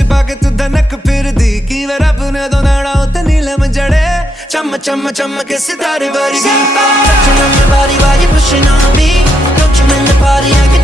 च पाके तू दनक फिर दी की वे रब ने दो नाड़ा उते नीलम जड़े चम चम चम के सितारे वर्गी Touching on your body while you're pushing on me Don't you in the party, I can